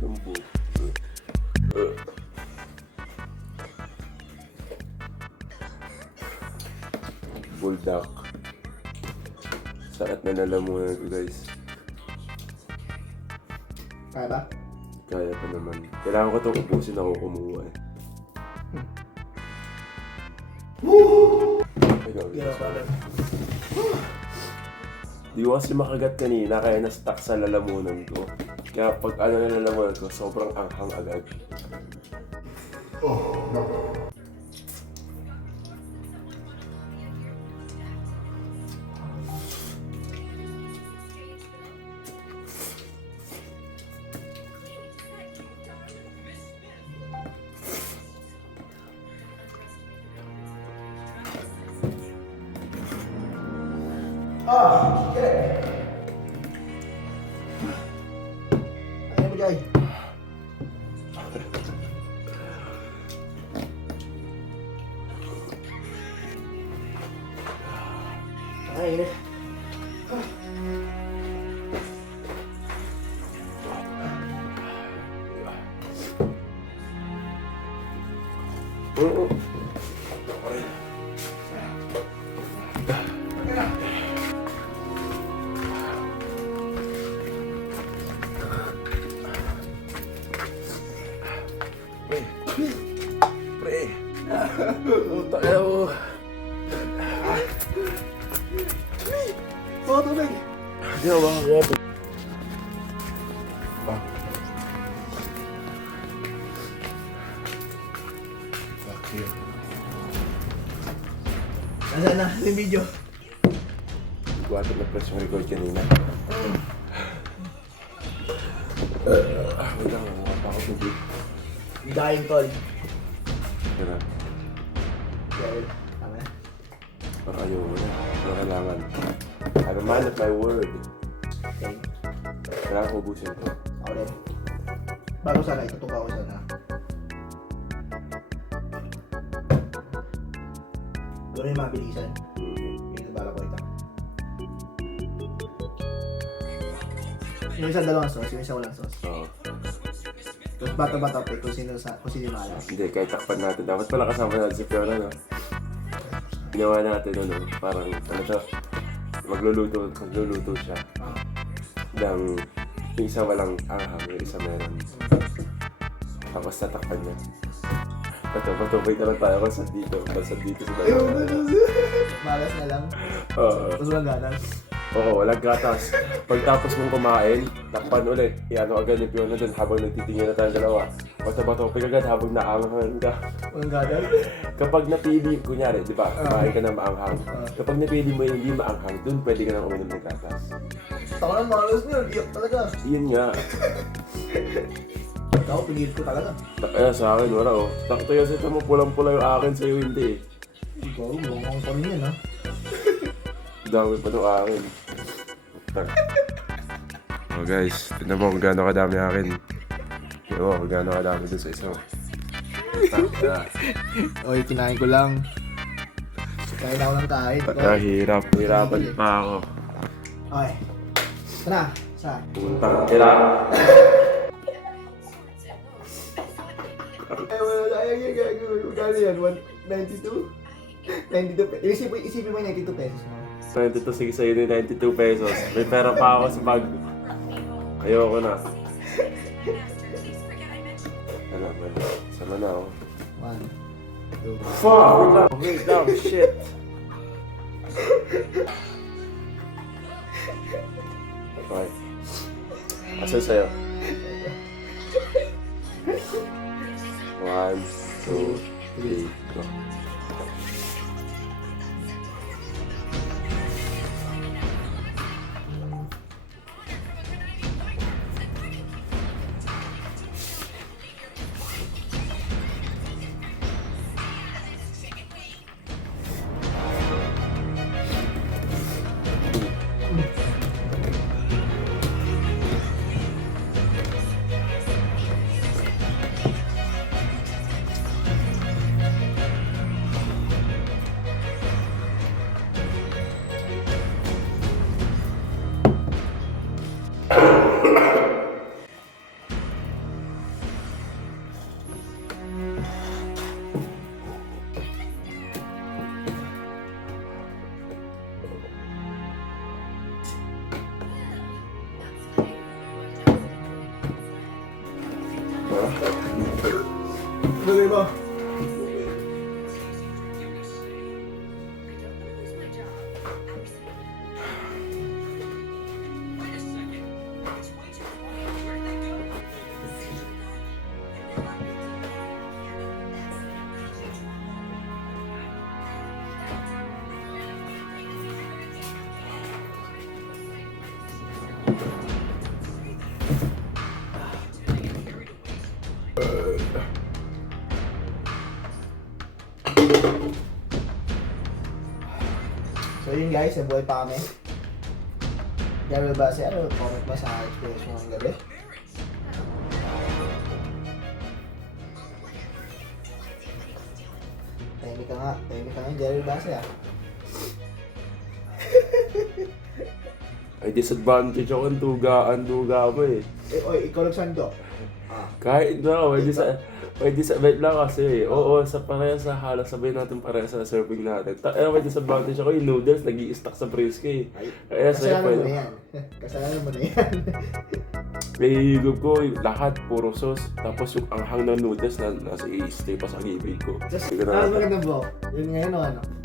Tumbo. Bulldog. Sakit na lalamunan ko, guys. Kaya ba? Kaya pa naman. Kailangan ko itong ubusin ako kumuha eh. Gano'n pala. Di ko kasi makagat kanina kaya na-stuck sa lalamunan ko. Kaya pag ano na lalamunan ko, sobrang anghang agad. Oh, no. Ah, shit. Ano mo dyan? Ay, init. Oo. Pre. Utak na mo. Oo, tubig. Hindi ako makakapit. Fuck you. Nasaan na yung video? Hindi ko atin na-press yung record kanina. Wait lang, mga pa ako tubig. Dying tol. Tara, Well, tama na. baka yun na. Ano kailangan? I'm a man of my word. Okay. Kailangan ko ubusin ko. Ako rin. Bago sana, itutuka ko sana. Gawin yung mabilisan. Yung bala ko ito. Yung isa dalawang sauce, yung isa walang sauce. Oo. Tapos bata-bata pa kung sino malas. Hindi, kahit takpan natin. Dapat pala kasama natin si Fiona, no? Ginawa natin, ano, parang, ano to? Magluluto siya. Yung isa walang anghang, yung isa meron. Tapos tatakpan niya. Patubay na lang tayo kasi dito sa dalawa. Malas na lang. Oo. Tapos walang ganas. Oo, walang gatas. Pagtapos mong kumain, takpan ulit. Iano agad yung Fiona dun habang nagtitingin na tayo dalawa. Patubay agad habang naanghangan ka. Walang ganas. Kapag napili, kunyari, di ba, kumain ka na maanghang. Kapag napili mo yung hindi maanghang, dun pwede ka na uminom ng gatas. Taka na malas na, iyak talaga. Yun nga. Ikaw, pinigil ko talaga. Kaya sa akin, wala oh. Takto kasi ito mo pulang-pula yung akin, sa'yo hindi eh. Ikaw, mukhang pa rin yan ha. Dami pa itong akin. Oh guys, tignan mo kung gaano kadami akin. Oo, kung gaano kadami dun sa isang. Oy, kinain ko lang. Kain ako ng kain. Hirapan pa ako. Okay. Tara, saan? Puntang tira. Ay, wala. Ay, gano'n yan? 192? 92 pesos. Isipin mo yung 92 pesos mo. 92, sige sa'yo yung 92 pesos. May pera pa ako sa bag. Ayoko na. Alam mo na. Sama na ako. 1, 2, Fuck! Wait lang, shit! Okay. Asa sa'yo? 1, 2, 3, go. mo. So yun guys, nabuhay pa kami. General Base, ano, comment ba sa experience mo ng gabi? Tahimik ka nga, General Base ah. Ay, disadvantage ako ang duga mo eh. Eh, oy, ikaw nagsando. Kahit na, pwede sa bet lang kasi. Oo, sa parehas sa halos, sabay natin parehas sa serving natin. May disadvantage ako, yung noodles, nag-i-stack sa frisco eh. Kaya sa'yo Kasalanan mo na yan. Kasalanan mo na yan. May higop ko, lahat, puro sauce. Tapos yung anghang ng noodles na nasa i-stay pa sa gibig ko. Just, Hindi ko na- maganda po. Yun ngayon o ano?